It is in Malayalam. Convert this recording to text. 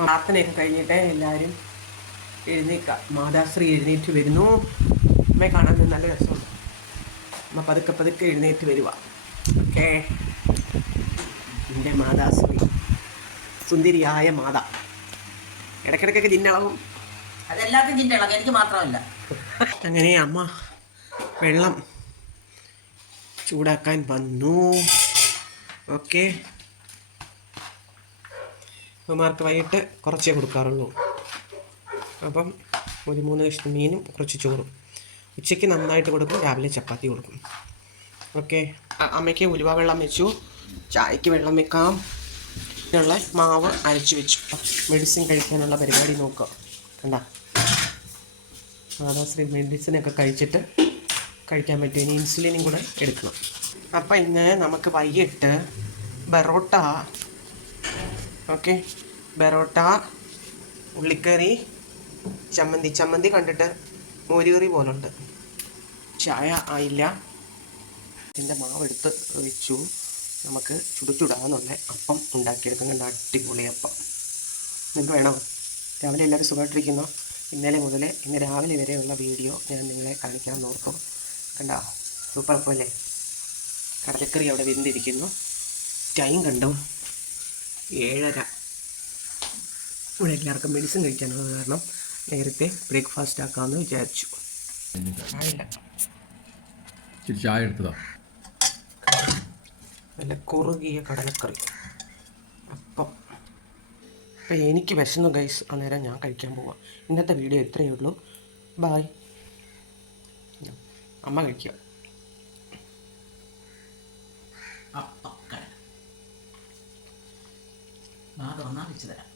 പ്രാർത്ഥനയൊക്കെ കഴിഞ്ഞിട്ട് എല്ലാവരും എഴുന്നേൽക്കാം. മാതാശ്രീ എഴുന്നേറ്റ് വരുന്നു. അമ്മയെ കാണാൻ നല്ല രസമുണ്ട്. അമ്മ പതുക്കെ പതുക്കെ എഴുന്നേറ്റ് വരിക. ഓക്കേ, എൻ്റെ മാതാശ്രീ, സുന്ദരിയായ മാതാ. ഇടയ്ക്കിടയ്ക്കൊക്കെ ജിന്നളവും. അതെല്ലാവർക്കും ജിന്നളകും, എനിക്ക് മാത്രമല്ല. അങ്ങനെ അമ്മ വെള്ളം ചൂടാക്കാൻ വന്നു. ഓക്കെ, അമ്മമാർക്ക് വൈകിട്ട് കുറച്ചേ കൊടുക്കാറുള്ളൂ. അപ്പം ഒരു 3 കഷ്ണം മീനും കുറച്ച് ചോറും. ഉച്ചയ്ക്ക് നന്നായിട്ട് കൊടുക്കും, രാവിലെ ചപ്പാത്തി കൊടുക്കും. ഓക്കെ, അമ്മയ്ക്ക് ഉലുവ വെള്ളം വെച്ചു. ചായക്ക് വെള്ളം വെക്കാം. ഇതിനുള്ള മാവ് അരച്ച് വെച്ചു. മെഡിസിൻ കഴിക്കാനുള്ള പരിപാടി നോക്കുക. കണ്ട, മാതാശ്രീ മെഡിസിനൊക്കെ കഴിച്ചിട്ട് കഴിക്കാൻ പറ്റും. ഇനി ഇൻസുലിനും കൂടെ എടുക്കണം. അപ്പം ഇന്ന് നമുക്ക് വൈകിട്ട് ബറോട്ട, ഓക്കെ, ബറോട്ട, ഉള്ളിക്കറി, ചമ്മന്തി കണ്ടിട്ട് മോരുകറി പോലുണ്ട്. ചായ ആയില്ല. ഇതിൻ്റെ മാവെടുത്ത് വെച്ചു. നമുക്ക് ചുടാന്നുള്ള അപ്പം ഉണ്ടാക്കിയെടുക്കാൻ. കണ്ട, അടിപൊളി അപ്പം. നിങ്ങൾക്ക് വേണോ? രാവിലെ എല്ലാവരും സുഖമായിട്ടിരിക്കുന്നു. ഇന്നലെ മുതൽ ഇന്ന് രാവിലെ വരെയുള്ള വീഡിയോ ഞാൻ നിങ്ങളെ കാണിക്കാൻ നോക്കും. കണ്ട, സൂപ്പർ അപ്പമല്ലേ? കടലക്കറി അവിടെ വെന്തിരിക്കുന്നു. ടൈം കണ്ടോ, 7:30. ഇവിടെ എല്ലാവർക്കും മെഡിസിൻ കഴിക്കാനുള്ളത് കാരണം നേരത്തെ ബ്രേക്ക്ഫാസ്റ്റ് ആക്കാമെന്ന് വിചാരിച്ചു. ചായ എടുത്തതാ. നല്ല കുറുകിയ കടലക്കറി അപ്പം. അപ്പം എനിക്ക് വിശന്നു ഗൈസ്. അന്നേരം ഞാൻ കഴിക്കാൻ പോവാം. ഇന്നത്തെ വീഡിയോ ഇത്രയേ ഉള്ളൂ. ബായ്. അമ്മ കഴിക്കുക. തുറന്നാൽ വെച്ച് തരാം.